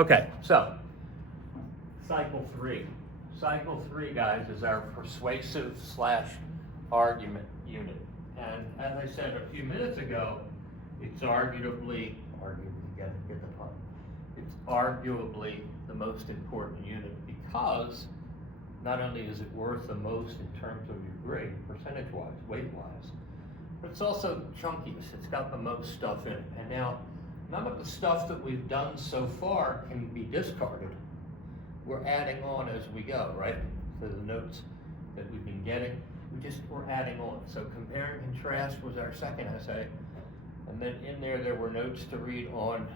Okay, so cycle three. Cycle three, guys, is our persuasive / argument unit. And as I said a few minutes ago, it's arguably get the pun. It's arguably the most important unit because not only is it worth the most in terms of your grade, percentage-wise, weight-wise, but it's also chunkiest. It's got the most stuff in it. And now, none of the stuff that we've done so far can be discarded. We're adding on as we go, right? So the notes that we've been getting, we're adding on. So compare and contrast was our second essay. And then in there were notes to read on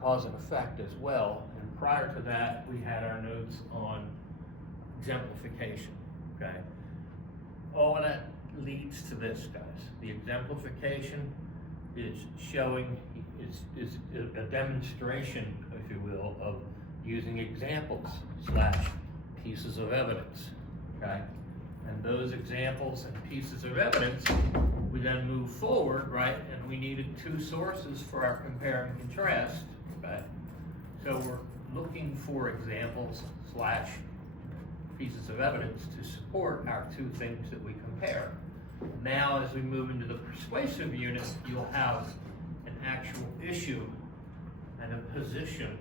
cause and effect as well. And prior to that, we had our notes on exemplification, okay? All of that leads to this, guys. The exemplification is showing, is a demonstration, if you will, of using examples / pieces of evidence, okay? And those examples and pieces of evidence, we then move forward, right? And we needed two sources for our compare and contrast, okay? So we're looking for examples / pieces of evidence to support our two things that we compare. Now, as we move into the persuasive unit, you'll have an actual issue and a position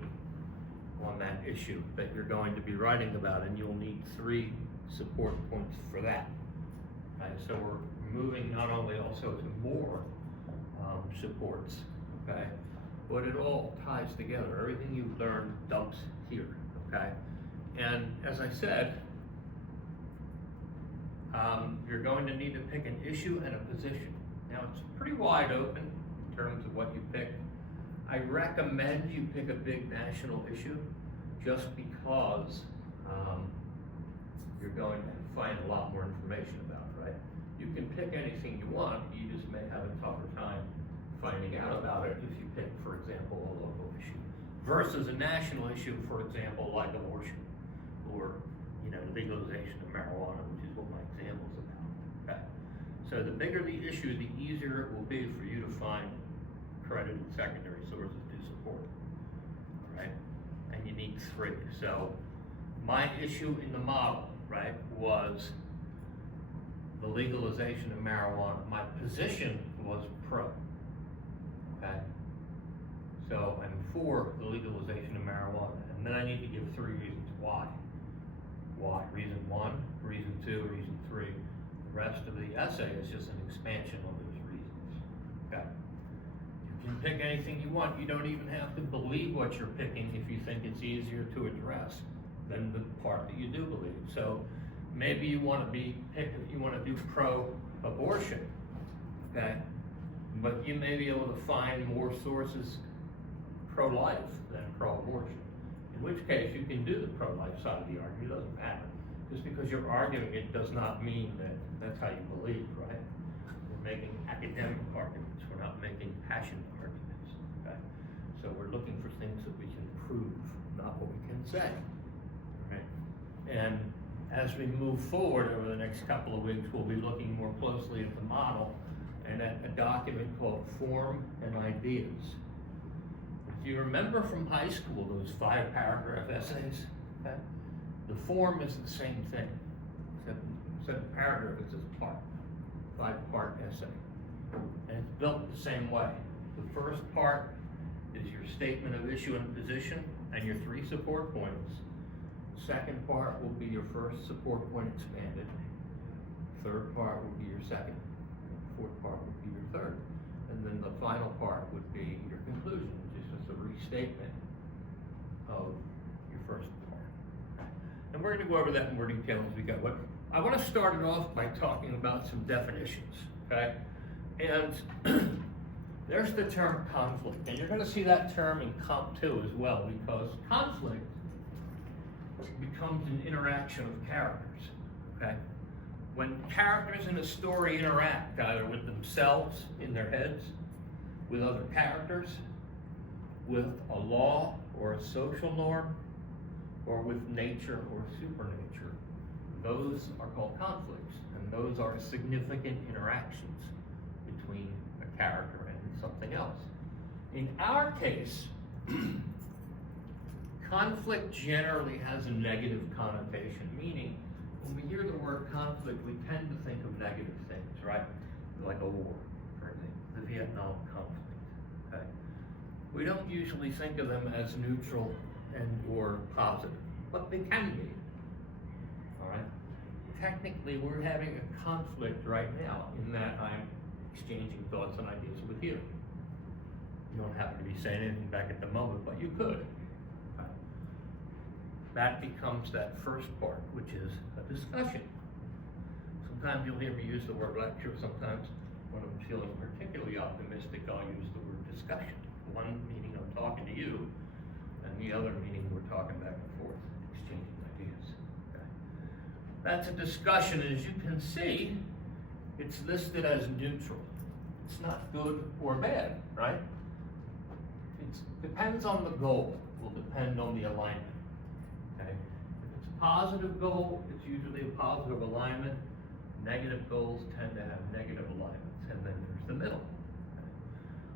on that issue that you're going to be writing about, and you'll need 3 support points for that. Okay, so we're moving not only also to more supports, okay, but it all ties together. Everything you've learned dumps here, okay? And as I said, you're going to need to pick an issue and a position. Now, it's pretty wide open in terms of what you pick. I recommend you pick a big national issue just because you're going to find a lot more information about it, right? You can pick anything you want, you just may have a tougher time finding out about it if you pick, for example, a local issue versus a national issue, for example, like abortion or, legalization of marijuana, which is what my example's about, okay? So the bigger the issue, the easier it will be for you to find credited secondary sources to support, all right? And you need 3. So my issue in the model, right, was the legalization of marijuana. My position was pro, okay? So I'm for the legalization of marijuana, and then I need to give 3 reasons why. Why? Reason 1, reason 2, reason 3. The rest of the essay is just an expansion on those reasons, okay? You can pick anything you want. You don't even have to believe what you're picking if you think it's easier to address than the part that you do believe. So maybe you want to do pro-abortion, okay? But you may be able to find more sources pro-life than pro-abortion. In which case, you can do the pro-life side of the argument. It doesn't matter. Just because you're arguing it does not mean that that's how you believe, right? We're making academic arguments. We're not making passionate arguments, okay? So we're looking for things that we can prove, not what we can say, right? And as we move forward over the next couple of weeks, we'll be looking more closely at the model and at a document called Form and Ideas. If you remember from high school, those 5-paragraph essays, okay? The form is the same thing, except the paragraph is a part, 5-part essay. And it's built the same way. The first part is your statement of issue and position and your 3 support points. The second part will be your first support point expanded. Third part will be your second. Fourth part would be your third. And then the final part would be your conclusion, which is just a restatement of your first part. And we're going to go over that in more detail as we go. But I want to start it off by talking about some definitions, okay? And there's the term conflict. And you're going to see that term in Comp 2 as well, because conflict becomes an interaction of characters, okay? When characters in a story interact, either with themselves in their heads, with other characters, with a law or a social norm, or with nature or supernature, those are called conflicts, and those are significant interactions between a character and something else. In our case, Conflict generally has a negative connotation, meaning when we hear the word conflict, we tend to think of negative things, right? Like a war, for example, the Vietnam conflict, okay? We don't usually think of them as neutral and or positive, but they can be, all right? Technically, we're having a conflict right now in that I'm exchanging thoughts and ideas with you. You don't happen to be saying anything back at the moment, but you could. Okay. That becomes that first part, which is a discussion. Sometimes you'll hear me use the word lecture. Sometimes when I'm feeling particularly optimistic, I'll use the word discussion. One meaning I'm talking to you, and the other meaning we're talking back and forth, exchanging ideas. Okay. That's a discussion, and as you can see, it's listed as neutral. It's not good or bad, right? It depends on the goal. It will depend on the alignment. Okay? If it's a positive goal, it's usually a positive alignment. Negative goals tend to have negative alignments, and then there's the middle.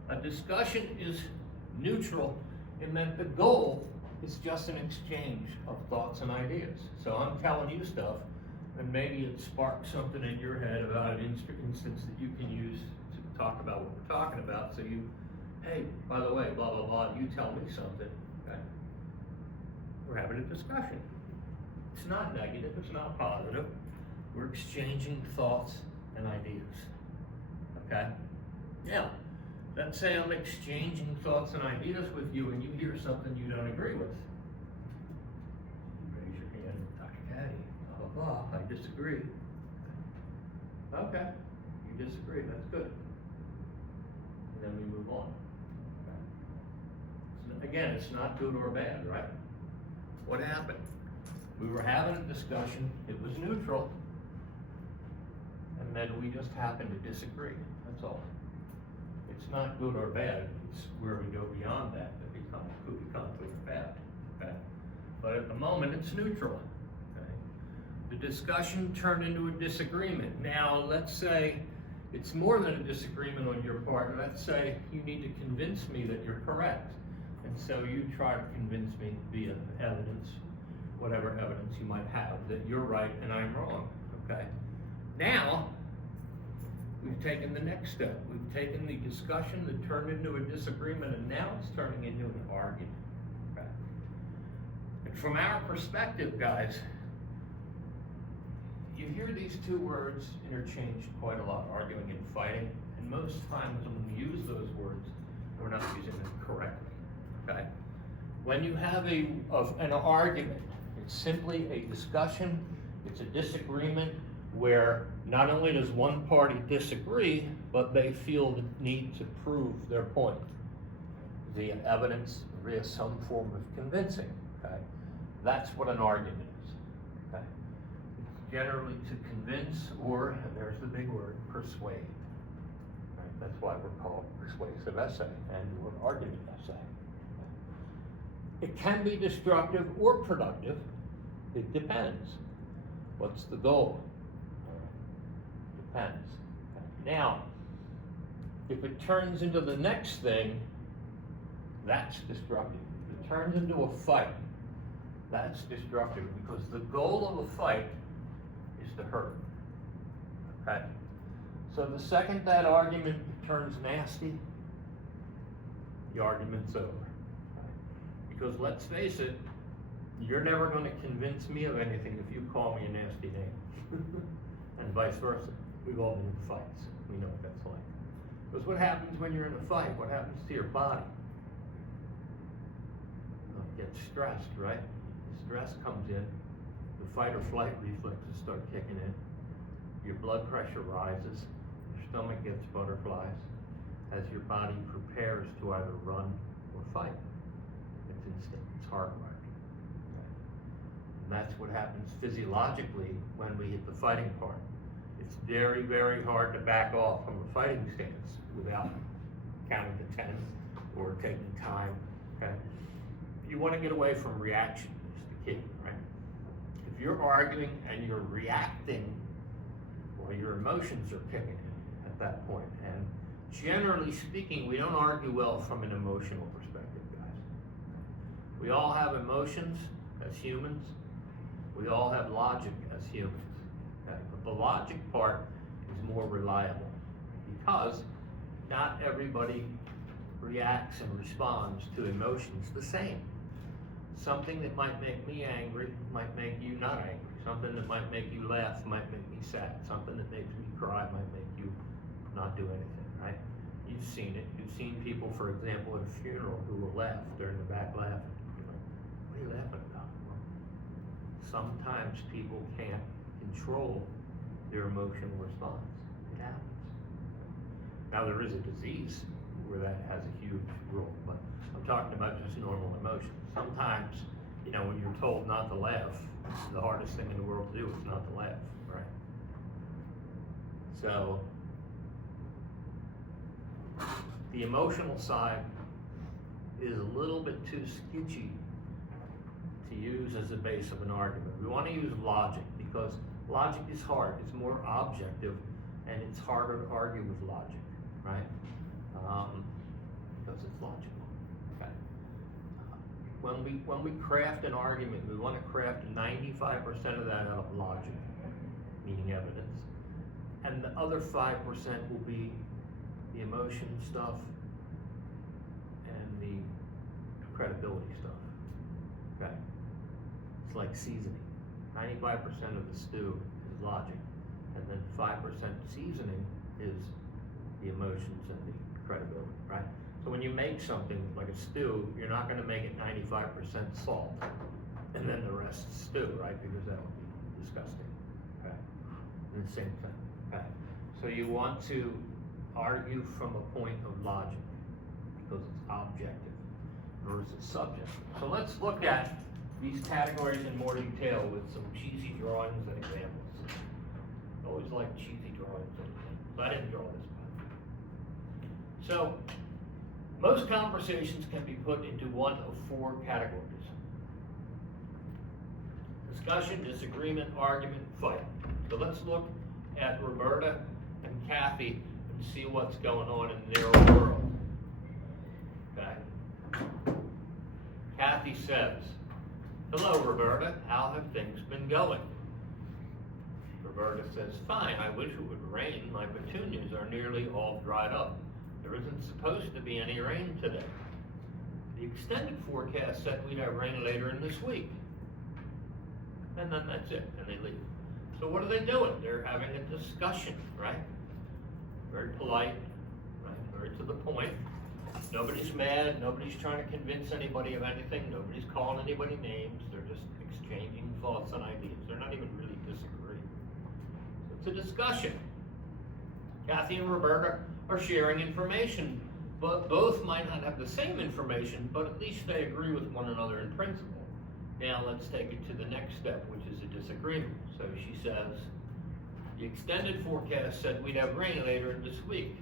Okay? A discussion is neutral in that the goal is just an exchange of thoughts and ideas. So I'm telling you stuff, and maybe it sparks something in your head about an instance that you can use to talk about what we're talking about. So you, hey, by the way, blah, blah, blah, you tell me something, okay? We're having a discussion. It's not negative, it's not positive. We're exchanging thoughts and ideas, okay? Now, let's say I'm exchanging thoughts and ideas with you and you hear something you don't agree with. Raise your hand, Dr. Caddy, blah, blah, blah, I disagree. Okay, you disagree, that's good. And then we move on. Okay. So again, it's not good or bad, right? What happened? We were having a discussion, it was neutral, and then we just happened to disagree, that's all. It's not good or bad, it's where we go beyond that could become good or bad, okay? But at the moment, it's neutral, okay? The discussion turned into a disagreement. Now, let's say it's more than a disagreement on your part. Let's say you need to convince me that you're correct. And so you try to convince me via evidence, whatever evidence you might have, that you're right and I'm wrong, okay? Now, we've taken the next step. We've taken the discussion that turned into a disagreement, and now it's turning into an argument, okay? And from our perspective, guys, you hear these two words interchanged quite a lot, arguing and fighting, and most times when we use those words, we're not using them correctly, okay? When you have an argument, it's simply a discussion, it's a disagreement where not only does one party disagree, but they feel the need to prove their point via evidence, via some form of convincing, okay? That's what an argument is, okay? It's generally to convince or, and there's the big word, persuade. Right? That's why we're called persuasive essay and or argument essay. It can be destructive or productive. It depends. What's the goal? Depends. Now, if it turns into the next thing, that's destructive. If it turns into a fight, that's destructive because the goal of a fight is to hurt. Okay? So the second that argument turns nasty, the argument's over. Because let's face it, you're never going to convince me of anything if you call me a nasty name. And vice versa. We've all been in fights. We know what that's like. Because what happens when you're in a fight? What happens to your body? It gets stressed, right? The stress comes in. The fight or flight reflexes start kicking in. Your blood pressure rises. Your stomach gets butterflies as your body prepares to either run or fight. It's instinct. It's hardwired. Okay. And that's what happens physiologically when we hit the fighting part. It's very, very hard to back off from a fighting stance without counting to 10 or taking time, okay? You want to get away from reaction is the key, right? If you're arguing and you're reacting, well, your emotions are kicking in at that point. And generally speaking, we don't argue well from an emotional perspective, guys. We all have emotions as humans. We all have logic as humans. Okay? But the logic part is more reliable because not everybody reacts and responds to emotions the same. Something that might make me angry might make you not angry. Something that might make you laugh might make me sad. Something that makes me cry might make you not do anything, right? You've seen it. You've seen people, for example, at a funeral who will laugh. They're in the back laughing. You know, what are you laughing about? Well, sometimes people can't control their emotional response. It happens. Now there is a disease where that has a huge role, but I'm talking about just normal emotions. Sometimes, you know, when you're told not to laugh, the hardest thing in the world to do is not to laugh, right? So, the emotional side is a little bit too sketchy to use as a base of an argument. We want to use logic because logic is hard. It's more objective and it's harder to argue with logic, right? Because it's logical. Okay. When we craft an argument, we want to craft 95% of that out of logic, meaning evidence, and the other 5% will be the emotion stuff and the credibility stuff. Okay. It's like seasoning. 95% of the stew is logic, and then 5% seasoning is the emotions and the credibility, right? So when you make something like a stew, you're not going to make it 95% salt, and then the rest stew, right? Because that would be disgusting, okay? And the same thing, okay? So you want to argue from a point of logic because it's objective versus subjective. So let's look at these categories in more detail with some cheesy drawings and examples. I always like cheesy drawings and examples. I didn't draw this one. So most conversations can be put into one of 4 categories: discussion, disagreement, argument, fight. So let's look at Roberta and Kathy and see what's going on in their world. Okay. Kathy says, "Hello, Roberta. How have things been going?" Roberta says, "Fine. I wish it would rain. My petunias are nearly all dried up. There isn't supposed to be any rain today. The extended forecast said we'd have rain later in this week." And then that's it, and they leave. So what are they doing? They're having a discussion, right? Very polite, right? Very to the point. Nobody's mad, nobody's trying to convince anybody of anything, nobody's calling anybody names, they're just exchanging thoughts and ideas. They're not even really disagreeing. It's a discussion. Kathy and Roberta are sharing information, but both might not have the same information, but at least they agree with one another in principle. Now let's take it to the next step, which is a disagreement. So she says, "The extended forecast said we'd have rain later in this week."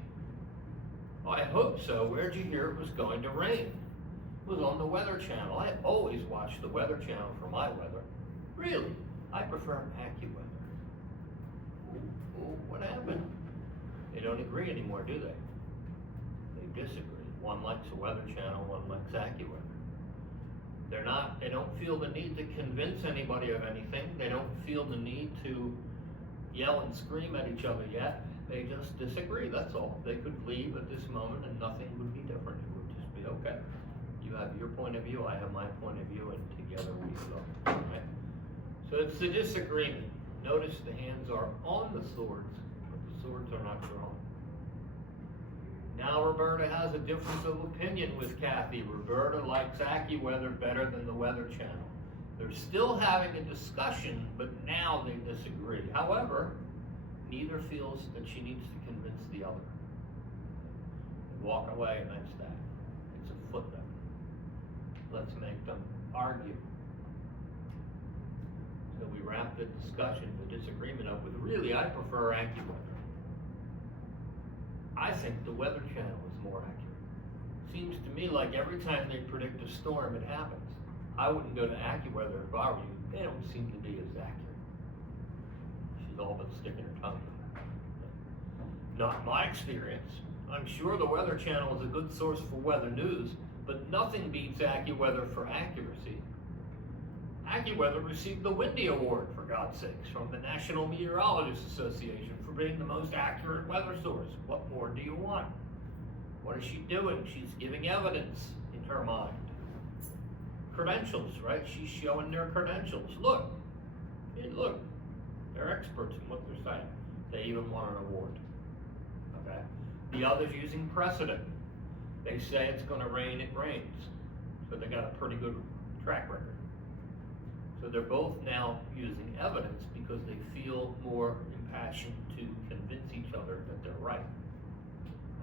"Oh, I hope so. Where'd you hear it was going to rain?" "It was on the Weather Channel. I always watch the Weather Channel for my weather." "Really? I prefer AccuWeather." What happened? They don't agree anymore, do they? They disagree. One likes the Weather Channel, one likes AccuWeather. They don't feel the need to convince anybody of anything. They don't feel the need to yell and scream at each other yet. They just disagree, that's all. They could leave at this moment and nothing would be different. It would just be, okay, you have your point of view, I have my point of view, and together we go, right? So it's the disagreement. Notice the hands are on the swords, but the swords are not drawn. Now Roberta has a difference of opinion with Kathy. Roberta likes AccuWeather better than the Weather Channel. They're still having a discussion, but now they disagree. However, neither feels that she needs to convince the other. They walk away and that's that. It's a footnote. Let's make them argue. So we wrap the discussion, the disagreement up with, really, I prefer AccuWeather. I think the Weather Channel is more accurate. Seems to me like every time they predict a storm, it happens. I wouldn't go to AccuWeather if I were you. They don't seem to be as accurate. She's all but sticking her tongue out. Not my experience. I'm sure the Weather Channel is a good source for weather news, but nothing beats AccuWeather for accuracy. AccuWeather received the Windy Award, for God's sakes, from the National Meteorologists Association for being the most accurate weather source. What more do you want? What is she doing? She's giving evidence in her mind. Credentials, right? She's showing their credentials. Look, hey, look, they're experts in what they're saying. They even won an award. Okay. The others using precedent. They say it's going to rain, it rains. So they got a pretty good track record. So they're both now using evidence because they feel more impassioned to convince each other that they're right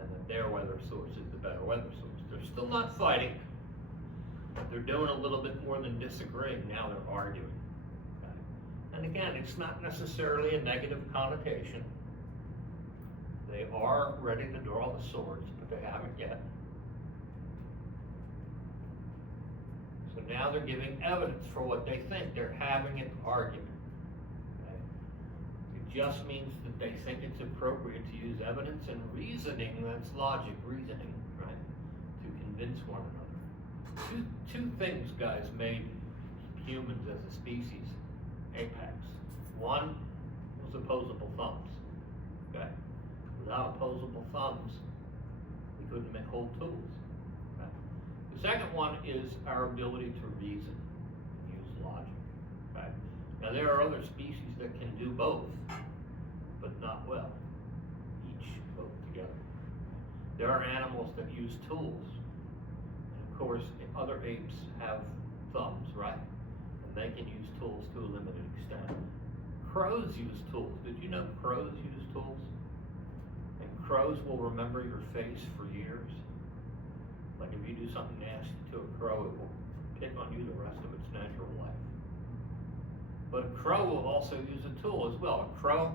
and that their weather source is the better weather source. They're still not fighting, but they're doing a little bit more than disagreeing. Now they're arguing. Okay? And again, it's not necessarily a negative connotation. They are ready to draw the swords, but they haven't yet. So now they're giving evidence for what they think. They're having an argument. Okay? It just means that they think it's appropriate to use evidence and reasoning. That's logic, reasoning, right? To convince one another. Two things, guys, made humans as a species apex. One was opposable thumbs. Okay? Without opposable thumbs, we couldn't hold tools. Okay? The second one is our ability to reason and use logic. Okay? Now there are other species that can do both, but not well. Each both together. There are animals that use tools. And of course, other apes have thumbs, right? And they can use tools to a limited extent. Crows use tools. Did you know crows use tools? And crows will remember your face for years. Like if you do something nasty to a crow, it will pick on you the rest of its natural life. But a crow will also use a tool as well. A crow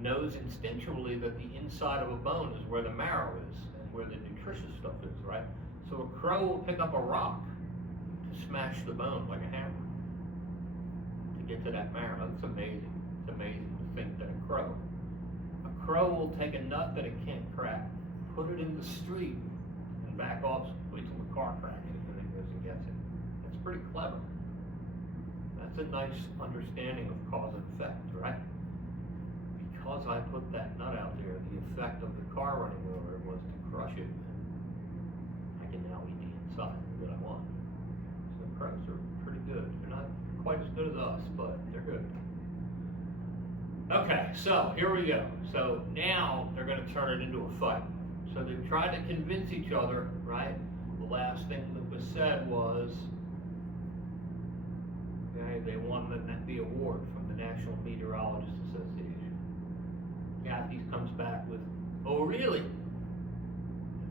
knows instinctually that the inside of a bone is where the marrow is and where the nutritious stuff is, right? So a crow will pick up a rock to smash the bone like a hammer to get to that marrow. That's amazing. It's amazing to think that a crow will take a nut that it can't crack, put it in the street, and back off, wait till the car cracks it, and then goes and gets it. That's pretty clever. That's a nice understanding of cause and effect, right? Because I put that nut out there, the effect of the car running over it was to crush it. I can now eat the inside that I want. So crows are pretty good. They're not quite as good as us, but they're good. Okay, so here we go. So now they're going to turn it into a fight. So they've tried to convince each other, right? The last thing that was said was, okay, they won the award from the National Meteorologists Association. Kathy comes back with, oh really?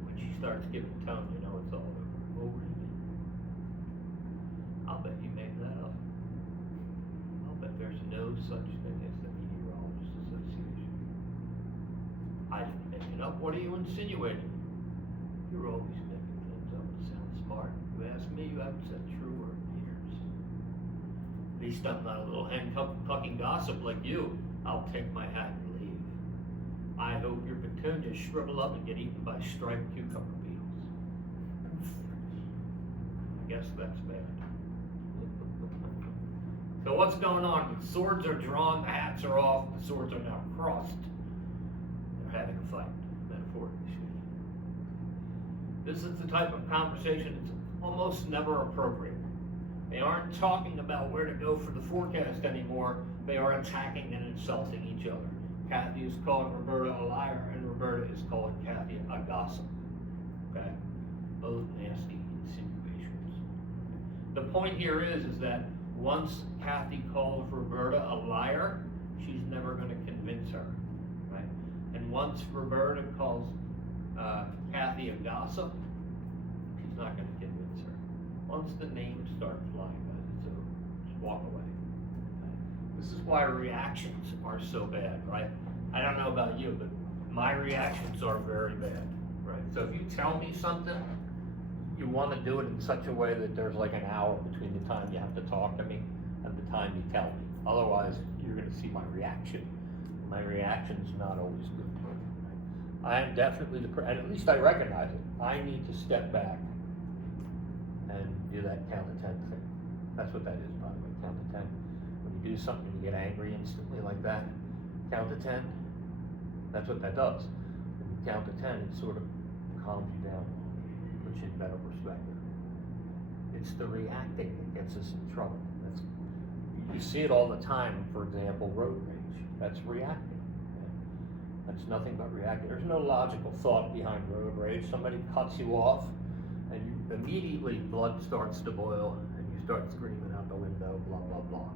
When she starts giving tone, you know it's all over. Oh really? I'll bet you made that up. I'll bet there's no such thing as the Meteorologists Association. I didn't make it up. What are you insinuating? You're always making things up to sound smart. You ask me, you haven't said a true word in years. At least I'm not a little hen-tucking gossip like you. I'll take my hat and leave. I hope your petunias shrivel up and get eaten by striped cucumber beetles. I guess that's bad. So what's going on? The swords are drawn, the hats are off, the swords are now crossed. They're having a fight, metaphorically speaking. This is the type of conversation that's almost never appropriate. They aren't talking about where to go for the forecast anymore. They are attacking and insulting each other. Kathy is calling Roberta a liar, and Roberta is calling Kathy a gossip. Okay? Both nasty insinuations. The point here is that once Kathy calls Roberta a liar, she's never going to convince her. Right? And once Roberta calls Kathy a gossip, she's not going to convince her. Once the names start flying, guys, it's over. Just walk away. This is why reactions are so bad, right? I don't know about you, but my reactions are very bad, right? So if you tell me something, you want to do it in such a way that there's like an hour between the time you have to talk to me and the time you tell me. Otherwise, you're going to see my reaction. My reaction's not always good. Right? I am definitely and at least I recognize it. I need to step back and do that count to 10 thing. That's what that is, by the way, count to 10. When you do something, you get angry instantly like that, count to 10. That's what that does. When you count to 10, it sort of calms you down, puts you in better perspective. It's the reacting that gets us in trouble. You see it all the time. For example, road rage. That's reacting. That's nothing but reacting. There's no logical thought behind road rage. Somebody cuts you off, and you immediately blood starts to boil, and you start screaming out the window, blah blah blah.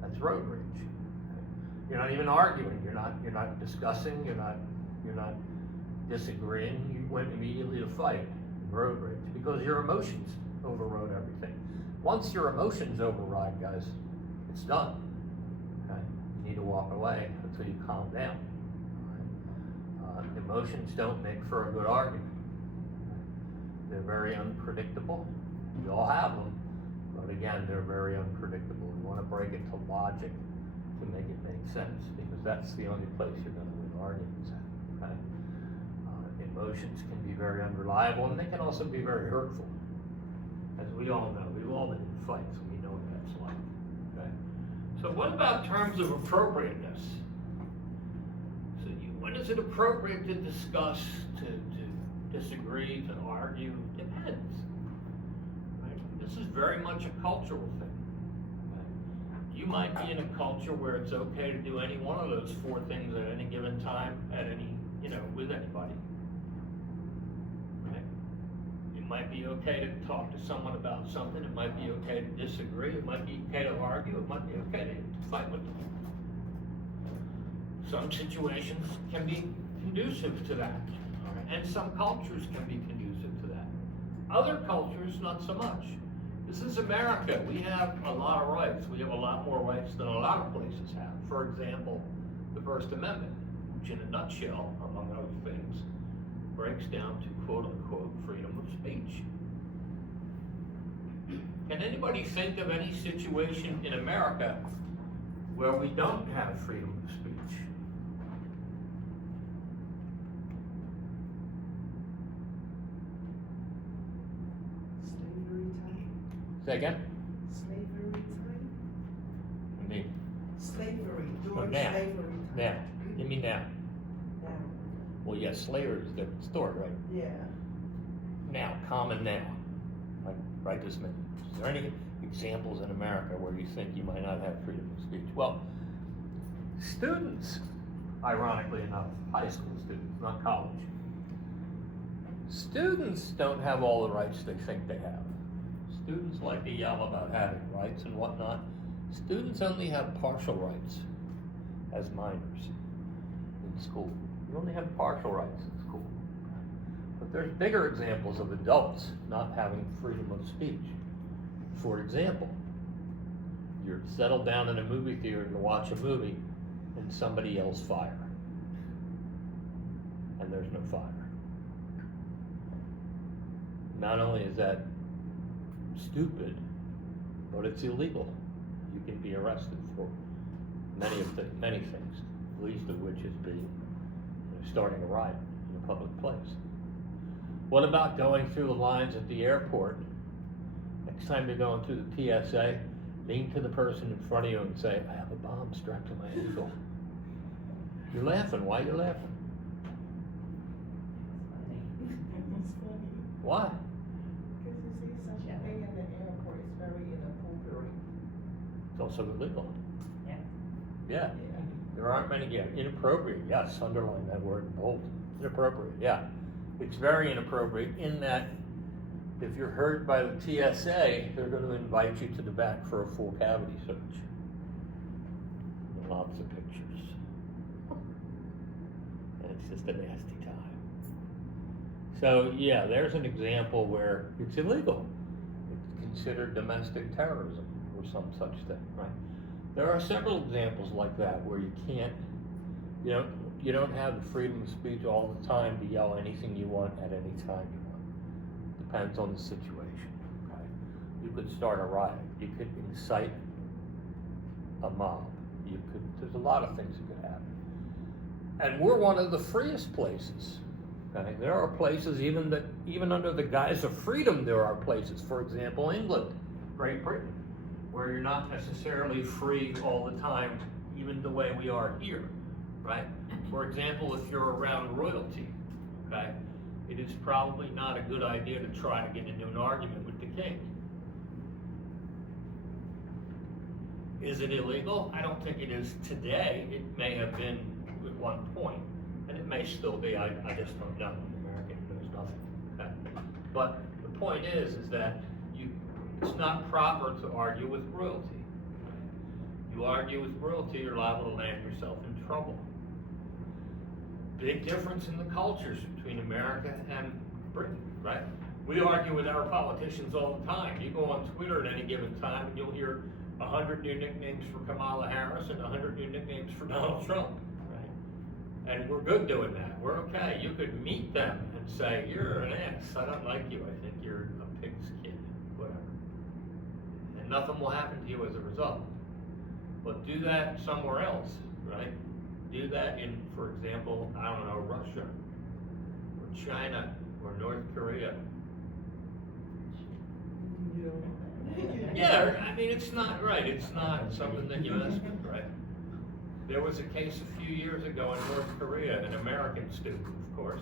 That's road rage. You're not even arguing. You're not discussing. You're not disagreeing. You went immediately to fight. Road rage, because your emotions overrode everything. Once your emotions override, guys, it's done. Okay? You need to walk away until you calm down. Emotions don't make for a good argument. They're very unpredictable. We all have them, but again, they're very unpredictable. We want to break it to logic to make it make sense, because that's the only place you're going to win arguments at. Okay? Emotions can be very unreliable, and they can also be very hurtful. As we all know, we've all been in fights, and we know what that's like. Okay? So what about terms of appropriateness? So when is it appropriate to discuss, to disagree, to argue? Depends. Right? This is very much a cultural thing. Okay? You might be in a culture where it's okay to do any one of those four things at any given time, with anybody. It might be okay to talk to someone about something. It might be okay to disagree. It might be okay to argue. It might be okay to fight with them. Some situations can be conducive to that, and some cultures can be conducive to that. Other cultures, not so much. This is America. We have a lot of rights. We have a lot more rights than a lot of places have. For example, the First Amendment, which in a nutshell, among other things, breaks down to quote-unquote freedom of speech. Can anybody think of any situation in America where we don't have freedom of speech? Slavery time? Say again? Slavery time? I mean, Slavery, during Oh, now. slavery time. now. You mean now? Now. Well, yes, slavery is a different story, right? Yeah. Now, common now. Like right this minute. Is there any examples in America where you think you might not have freedom of speech? Well, students, ironically enough, high school students, not college. Students don't have all the rights they think they have. Students like to yell about having rights and whatnot. Students only have partial rights as minors in school. You only have partial rights in school. But there's bigger examples of adults not having freedom of speech. For example, you're settled down in a movie theater to watch a movie and somebody yells fire. And there's no fire. Not only is that stupid, but it's illegal. You can be arrested for many things, the least of which is starting a riot in a public place. What about going through the lines at the airport? Next time you're going through the TSA, lean to the person in front of you and say, "I have a bomb strapped to my ankle." You're laughing. Why are you laughing? It's funny. Why? Because you see such a thing in the airport, it's very inappropriate. It's also illegal. Yeah. Yeah. Yeah. There aren't many, inappropriate, yes, underline that word in bold. Inappropriate, yeah. It's very inappropriate in that if you're heard by the TSA, they're going to invite you to the back for a full cavity search. And lots of pictures. And it's just a nasty time. So yeah, there's an example where it's illegal. It's considered domestic terrorism or some such thing, right? There are several examples like that where you can't, you don't have the freedom of speech all the time to yell anything you want at any time you want. Depends on the situation. Okay? You could start a riot. You could incite a mob. There's a lot of things that could happen. And we're one of the freest places. Okay? There are places, even under the guise of freedom, there are places, for example, England, Great Britain, where you're not necessarily free all the time, even the way we are here, right? For example, if you're around royalty, okay, it is probably not a good idea to try to get into an argument with the king. Is it illegal? I don't think it is today. It may have been at one point, and it may still be. I just don't know. An American knows nothing. Okay? But the point is that it's not proper to argue with royalty. You argue with royalty, you're liable to land yourself in trouble. Big difference in the cultures between America and Britain, right? We argue with our politicians all the time. You go on Twitter at any given time and you'll hear 100 new nicknames for Kamala Harris and 100 new nicknames for Donald Trump, right? And we're good doing that. We're okay. You could meet them and say, you're an ass. I don't like you. I think you're a pig's kid, whatever. And nothing will happen to you as a result. But do that somewhere else, right? Do that in, for example, I don't know, Russia, or China, or North Korea. Yeah, I mean, it's not right. It's not something that you mess with, right? There was a case a few years ago in North Korea, an American student, of course,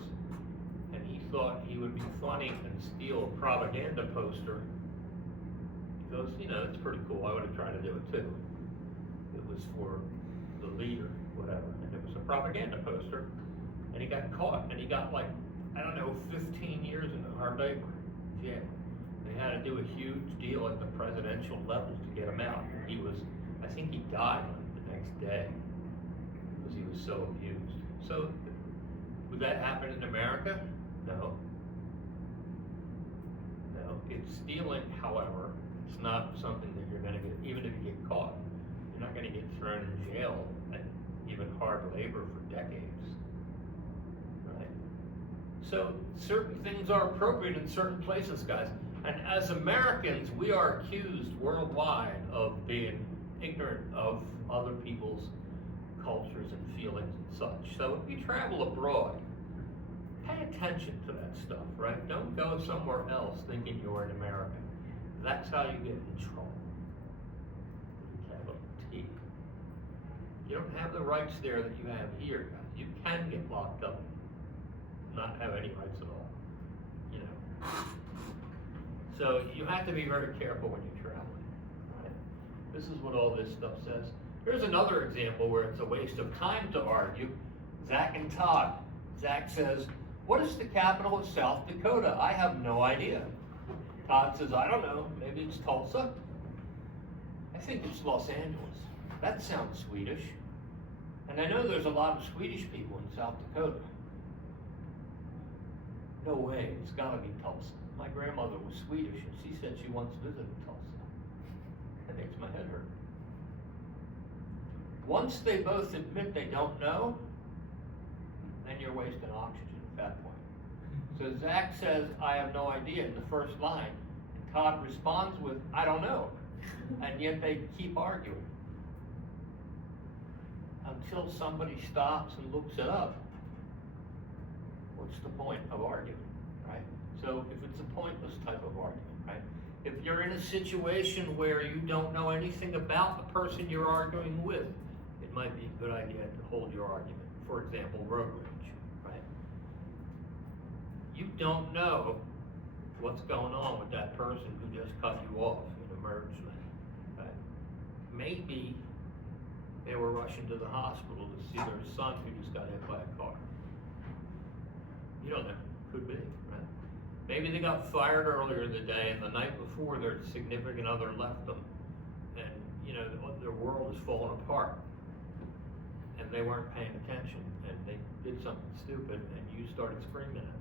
and he thought he would be funny and steal a propaganda poster. He goes, you know, it's pretty cool. I would have tried to do it too. It was for the leader, whatever, and it was a propaganda poster, and he got caught, and he got like, I don't know, 15 years in hard labor jail. They had to do a huge deal at the presidential level to get him out. He was, I think he died the next day because he was so abused. So, would that happen in America? No. No. It's stealing, however, it's not something that you're going to get, even if you get caught, you're not going to get thrown in jail and even hard labor for decades. Right? So, certain things are appropriate in certain places, guys. And as Americans, we are accused worldwide of being ignorant of other people's cultures and feelings and such. So if you travel abroad, pay attention to that stuff, right? Don't go somewhere else thinking you're in America. That's how you get in trouble. Capital T. You don't have the rights there that you have here, guys. You can get locked up, not have any rights at all, you know. So you have to be very careful when you're traveling. Right? This is what all this stuff says. Here's another example where it's a waste of time to argue. Zach and Todd. Zach says, what is the capital of South Dakota? I have no idea. Todd says, I don't know. Maybe it's Tulsa. I think it's Los Angeles. That sounds Swedish. And I know there's a lot of Swedish people in South Dakota. No way, it's gotta be Tulsa. My grandmother was Swedish, and she said she once visited Tulsa. That makes my head hurt. Once they both admit they don't know, then you're wasting oxygen at that point. So Zach says, I have no idea in the first line, and Todd responds with, I don't know. And yet they keep arguing. Until somebody stops and looks it up, what's the point of arguing, right? So if it's a pointless type of argument, right? If you're in a situation where you don't know anything about the person you're arguing with, it might be a good idea to hold your argument. For example, road rage, right? You don't know what's going on with that person who just cut you off in a merge lane, right? Maybe they were rushing to the hospital to see their son who just got hit by a car. You don't know, could be, right? Maybe they got fired earlier in the day, and the night before their significant other left them, and you know their world is falling apart, and they weren't paying attention, and they did something stupid, and you started screaming at them.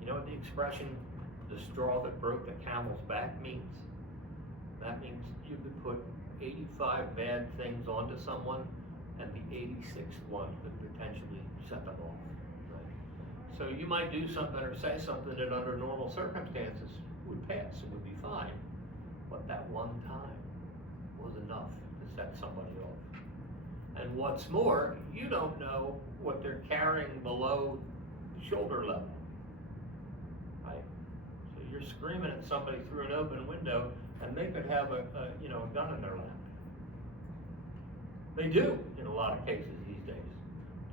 You know what the expression, the straw that broke the camel's back means? That means you could put 85 bad things onto someone, and the 86th one could potentially set them off. So you might do something or say something that under normal circumstances would pass and would be fine, but that one time was enough to set somebody off. And what's more, you don't know what they're carrying below shoulder level, right? So you're screaming at somebody through an open window, and they could have a gun in their lap. They do in a lot of cases these days.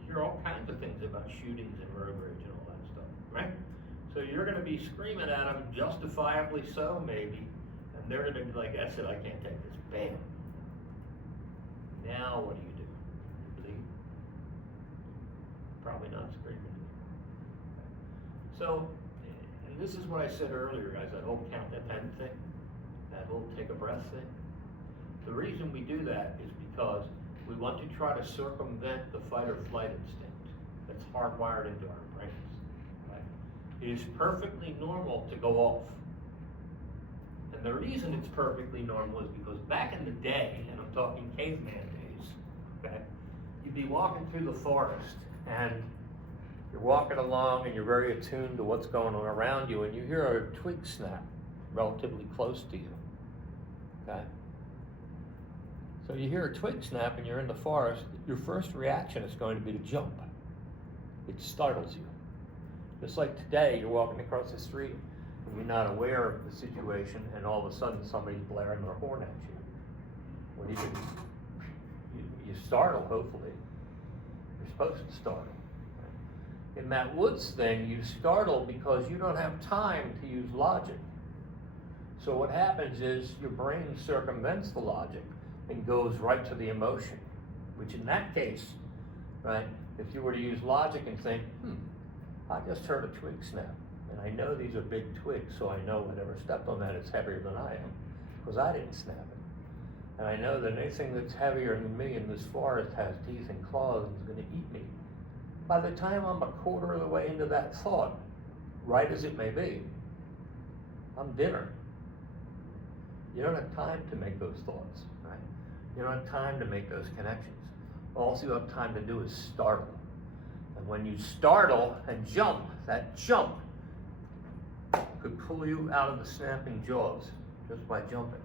You hear all kinds of things about shootings and road rage and all that stuff, right? So you're going to be screaming at them, justifiably so, maybe, and they're going to be like, "That's it, I can't take this." Bam. Now what do? Bleed? Probably not screaming. So, and this is what I said earlier, guys, that whole count to 10 thing, that whole take a breath thing. The reason we do that is because we want to try to circumvent the fight or flight instinct that's hardwired into our brains. Right? It is perfectly normal to go off. And the reason it's perfectly normal is because back in the day, and I'm talking caveman days, okay, you'd be walking through the forest and you're walking along and you're very attuned to what's going on around you, and you hear a twig snap relatively close to you, okay? So you hear a twig snap and you're in the forest, your first reaction is going to be to jump. It startles you. Just like today, you're walking across the street and you're not aware of the situation, and all of a sudden somebody's blaring their horn at you. Well, you startle, hopefully. You're supposed to startle. In that woods thing, you startle because you don't have time to use logic. So what happens is your brain circumvents the logic and goes right to the emotion, which in that case, right, if you were to use logic and think, I just heard a twig snap, and I know these are big twigs, so I know whatever stepped on that is heavier than I am, because I didn't snap it. And I know that anything that's heavier than me in this forest has teeth and claws and is going to eat me. By the time I'm a quarter of the way into that thought, right as it may be, I'm dinner. You don't have time to make those thoughts, right? You don't have time to make those connections. All you have time to do is startle. And when you startle and jump, that jump could pull you out of the snapping jaws just by jumping,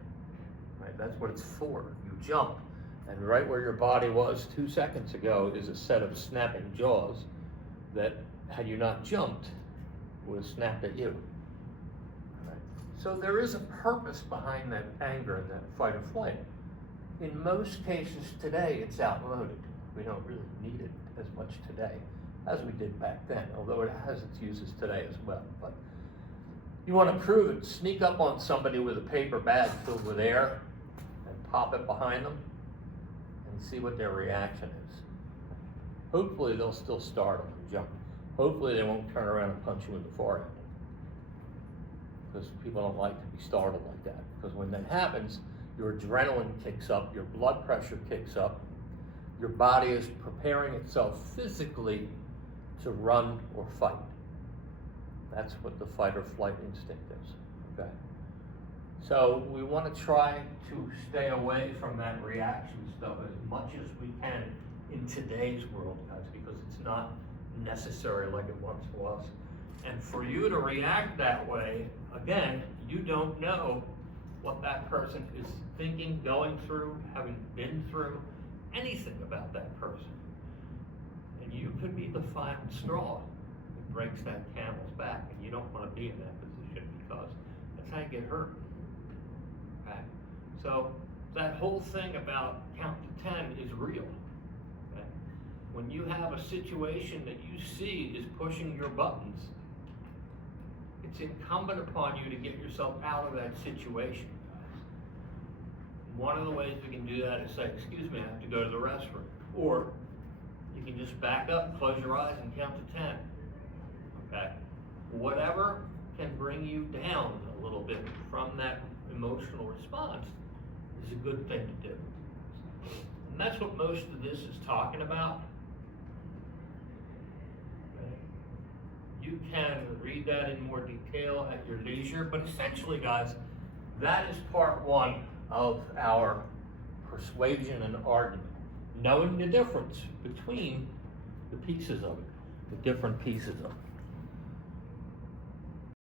right? That's what it's for. You jump, and right where your body was 2 seconds ago is a set of snapping jaws that, had you not jumped, would have snapped at you. Right? So there is a purpose behind that anger and that fight or flight. In most cases today, it's outmoded. We don't really need it as much today as we did back then, although it has its uses today as well. But you want to prove it, sneak up on somebody with a paper bag filled with air and pop it behind them and see what their reaction is. Hopefully they'll still startle and jump. Hopefully they won't turn around and punch you in the forehead, because people don't like to be startled like that. Because when that happens, your adrenaline kicks up, your blood pressure kicks up, your body is preparing itself physically to run or fight. That's what the fight or flight instinct is, okay? So we want to try to stay away from that reaction stuff as much as we can in today's world, guys, because it's not necessary like it once was. And for you to react that way, again, you don't know what that person is thinking, going through, having been through, anything about that person. And you could be the final straw that breaks that camel's back, and you don't want to be in that position, because that's how you get hurt. Okay? So that whole thing about count to 10 is real. Okay? When you have a situation that you see is pushing your buttons, it's incumbent upon you to get yourself out of that situation, guys. One of the ways we can do that is say, excuse me, I have to go to the restroom. Or you can just back up, close your eyes, and count to 10. Okay? Whatever can bring you down a little bit from that emotional response is a good thing to do. And that's what most of this is talking about. Okay? You can read that in more detail at your leisure, but essentially, guys, that is part one of our persuasion and argument. Knowing the difference between the pieces of it, the different pieces of it.